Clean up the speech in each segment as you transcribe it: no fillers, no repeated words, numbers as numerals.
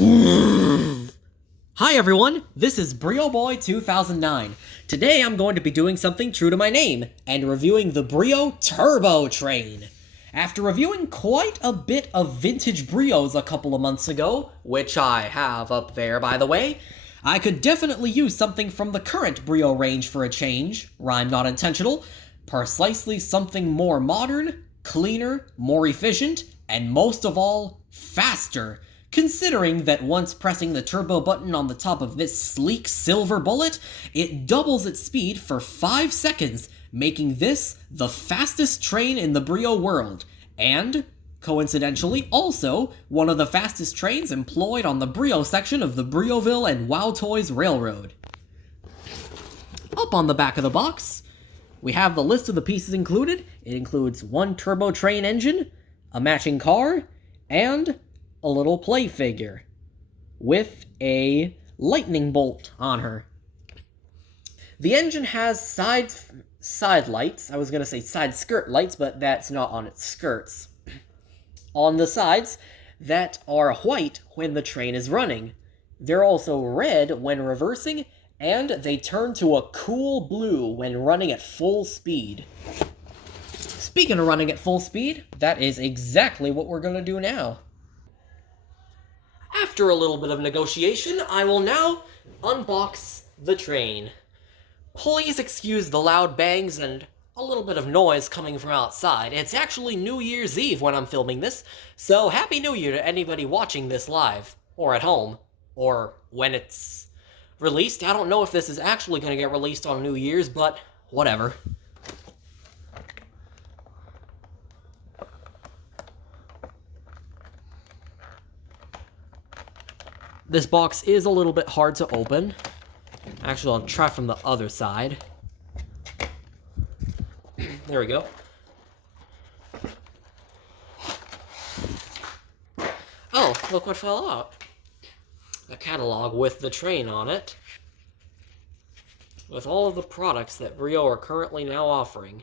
Hi everyone, this is Brio Boy 2009. Today I'm going to be doing something true to my name, and reviewing the Brio Turbo Train. After reviewing quite a bit of vintage Brios a couple of months ago, which I have up there by the way, I could definitely use something from the current Brio range for a change, rhyme not intentional, precisely something more modern, cleaner, more efficient, and most of all, faster. Considering that once pressing the turbo button on the top of this sleek silver bullet, it doubles its speed for 5 seconds, making this the fastest train in the Brio world, and, coincidentally, also one of the fastest trains employed on the Brio section of the Brioville and Wow Toys Railroad. Up on the back of the box, we have the list of the pieces included. It includes one turbo train engine, a matching car, and a little play figure with a lightning bolt on her. The engine has side lights. I was going to say side skirt lights, but that's not on its skirts. On the sides that are white when the train is running. They're also red when reversing, and they turn to a cool blue when running at full speed. Speaking of running at full speed, that is exactly what we're going to do now. After a little bit of negotiation, I will now unbox the train. Please excuse the loud bangs and a little bit of noise coming from outside. It's actually New Year's Eve when I'm filming this, so Happy New Year to anybody watching this live, or at home, or when it's released. I don't know if this is actually going to get released on New Year's, but whatever. This box is a little bit hard to open. Actually, I'll try from the other side. There we go. Oh, look what fell out. A catalog with the train on it. With all of the products that Brio are currently now offering.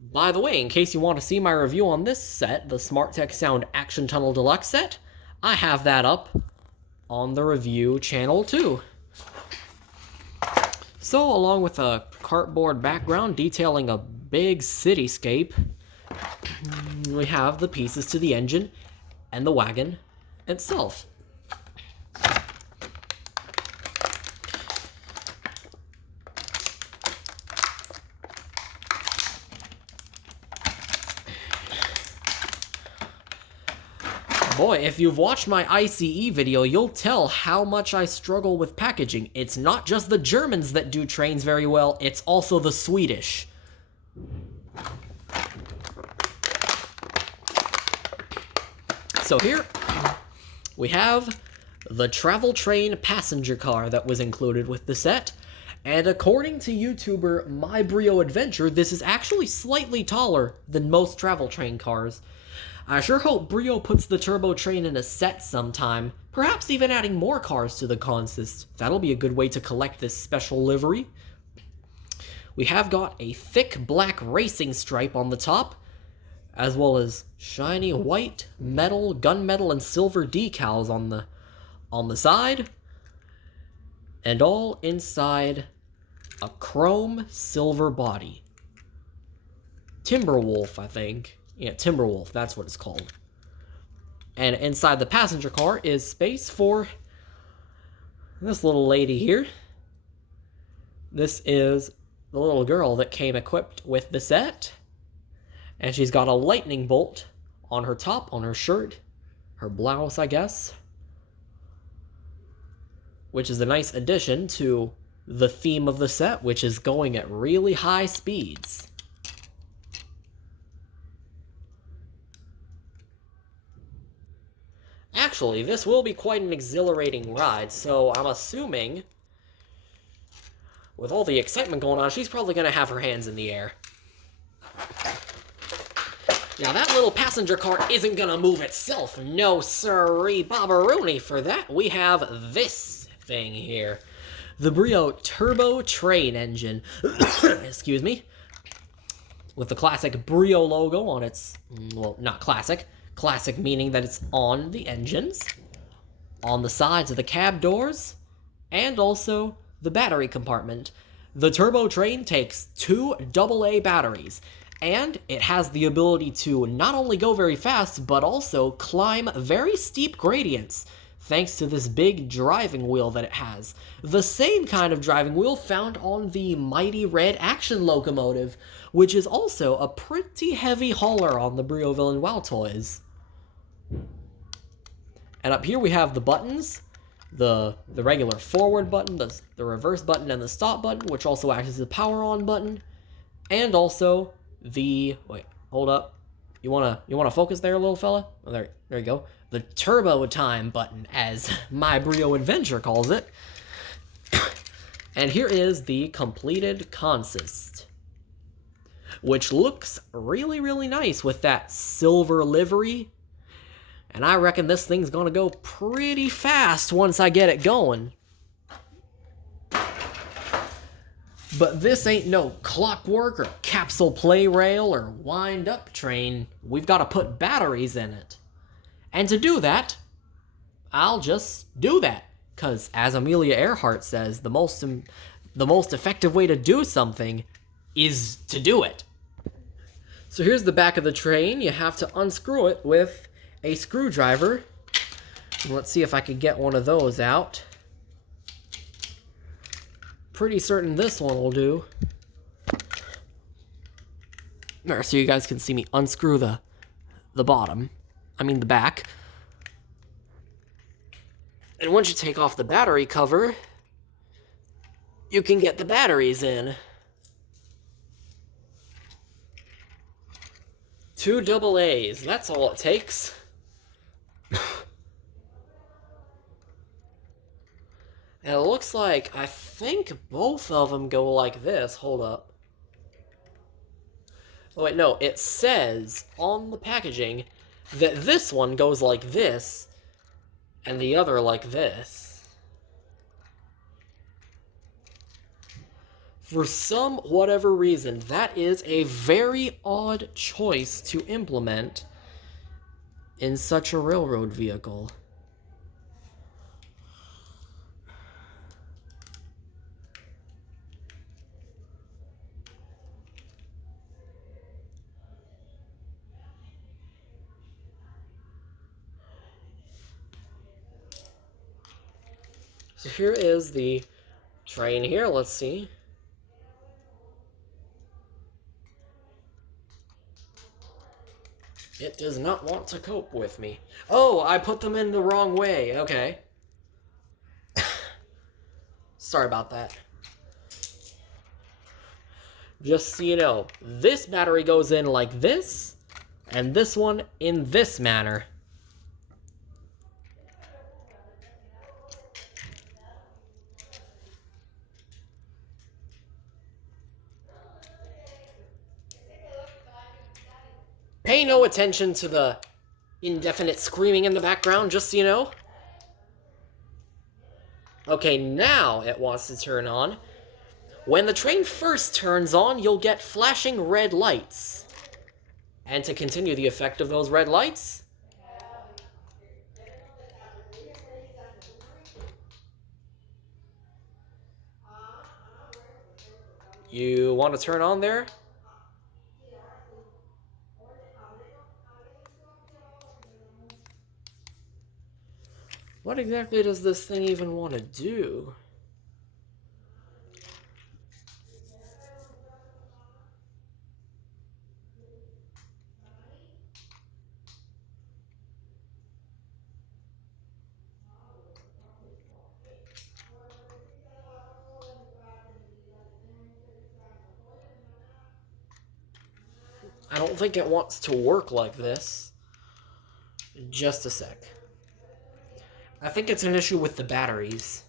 By the way, in case you want to see my review on this set, the SmartTech Sound Action Tunnel Deluxe set, I have that up on the review channel too. So, along with a cardboard background detailing a big cityscape, we have the pieces to the engine and the wagon itself. Boy, if you've watched my ICE video, you'll tell how much I struggle with packaging. It's not just the Germans that do trains very well, it's also the Swedish. So here, we have the travel train passenger car that was included with the set. And according to YouTuber My Brio Adventure, this is actually slightly taller than most travel train cars. I sure hope Brio puts the turbo train in a set sometime, perhaps even adding more cars to the consist. That'll be a good way to collect this special livery. We have got a thick black racing stripe on the top, as well as shiny white, metal, gunmetal, and silver decals on the side, and all inside a chrome silver body. Timberwolf, I think. Yeah, Timberwolf, that's what it's called. And inside the passenger car is space for this little lady here. This is the little girl that came equipped with the set. And she's got a lightning bolt on her top, on her shirt, her blouse, I guess. Which is a nice addition to the theme of the set, which is going at really high speeds. Actually, this will be quite an exhilarating ride, so I'm assuming, with all the excitement going on, she's probably going to have her hands in the air. Now, that little passenger car isn't going to move itself. No sirree, Bobberoonie. For that, we have this thing here. The Brio Turbo Train Engine. Excuse me. With the classic Brio logo on its, well, not classic. Classic meaning that it's on the engines. on the sides of the cab doors, and also the battery compartment. The turbo train takes 2 AA batteries, and it has the ability to not only go very fast, but also climb very steep gradients, thanks to this big driving wheel that it has. The same kind of driving wheel found on the Mighty Red Action Locomotive, which is also a pretty heavy hauler on the Brio Villain WoW toys. And up here we have the buttons, the regular forward button, the reverse button, and the stop button, which also acts as a power on button, and also the, wait, hold up, you wanna focus there, little fella? Oh, there you go. The turbo time button, as my Brio Adventure calls it. And here is the completed consist, which looks really, really nice with that silver livery. And I reckon this thing's gonna go pretty fast once I get it going. But this ain't no clockwork or capsule play rail or wind-up train. We've got to put batteries in it. And to do that, I'll just do that. Because as Amelia Earhart says, the most effective way to do something is to do it. So here's the back of the train. You have to unscrew it with a screwdriver. Let's see if I can get one of those out. Pretty certain this one will do. There, so you guys can see me unscrew the bottom. I mean the back. And once you take off the battery cover, you can get the batteries in. 2 AA's, that's all it takes. And it looks like, I think both of them go like this. Hold up. Oh wait, no, it says on the packaging that this one goes like this, and the other like this. For some whatever reason, that is a very odd choice to implement in such a railroad vehicle. So here is the train here, let's see. It does not want to cope with me. Oh, I put them in the wrong way, okay. Sorry about that. Just so you know, this battery goes in like this, and this one in this manner. Pay no attention to the indefinite screaming in the background, just so you know. Okay, now it wants to turn on. When the train first turns on, you'll get flashing red lights. And to continue the effect of those red lights, you want to turn on there? What exactly does this thing even want to do? I don't think it wants to work like this. Just a sec. I think it's an issue with the batteries.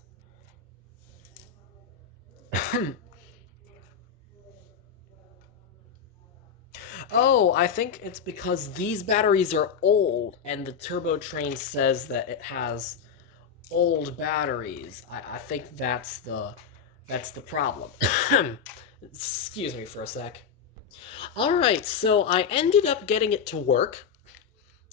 Oh, I think it's because these batteries are old, and the turbo train says that it has old batteries. I think that's the problem. Excuse me for a sec. Alright, so I ended up getting it to work.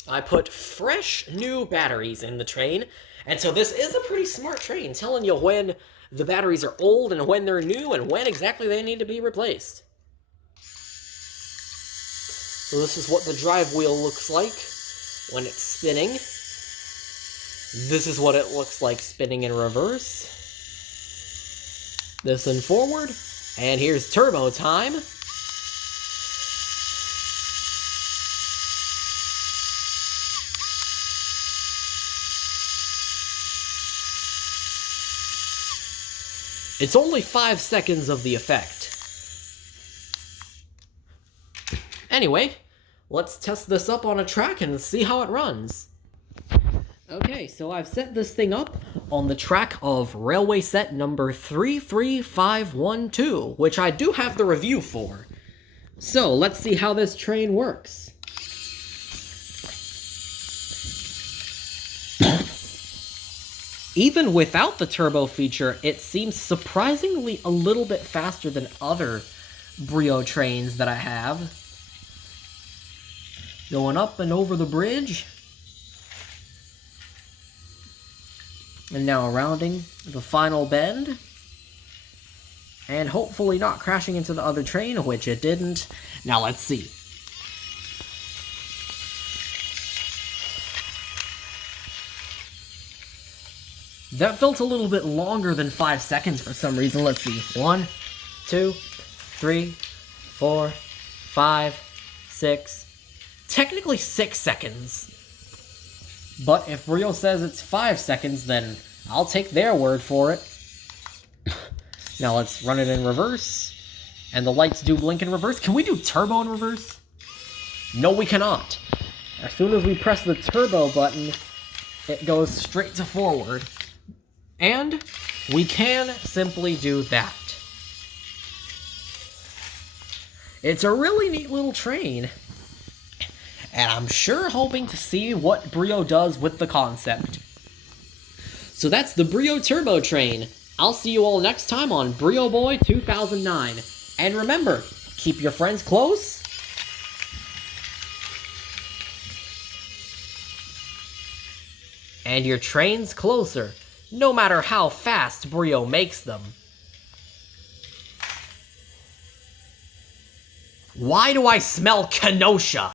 I put fresh new batteries in the train, and so this is a pretty smart train, telling you when the batteries are old and when they're new and when exactly they need to be replaced. So this is what the drive wheel looks like when it's spinning. This is what it looks like spinning in reverse. This and forward. And here's turbo time. It's only 5 seconds of the effect. Anyway, let's test this up on a track and see how it runs. Okay, so I've set this thing up on the track of railway set number 33512, which I do have the review for. So, let's see how this train works. Even without the turbo feature, it seems surprisingly a little bit faster than other Brio trains that I have. Going up and over the bridge. And now rounding the final bend. And hopefully not crashing into the other train, which it didn't. Now let's see. That felt a little bit longer than 5 seconds for some reason. Let's see. 1, 2, 3, 4, 5, 6. Technically 6 seconds. But if Brio says it's 5 seconds, then I'll take their word for it. Now let's run it in reverse. And the lights do blink in reverse. Can we do turbo in reverse? No, we cannot. As soon as we press the turbo button, it goes straight to forward. And we can simply do that. It's a really neat little train. And I'm sure hoping to see what Brio does with the concept. So that's the Brio Turbo Train. I'll see you all next time on Brio Boy 2009. And remember, keep your friends close. And your trains closer, no matter how fast Brio makes them. Why do I smell Kenosha?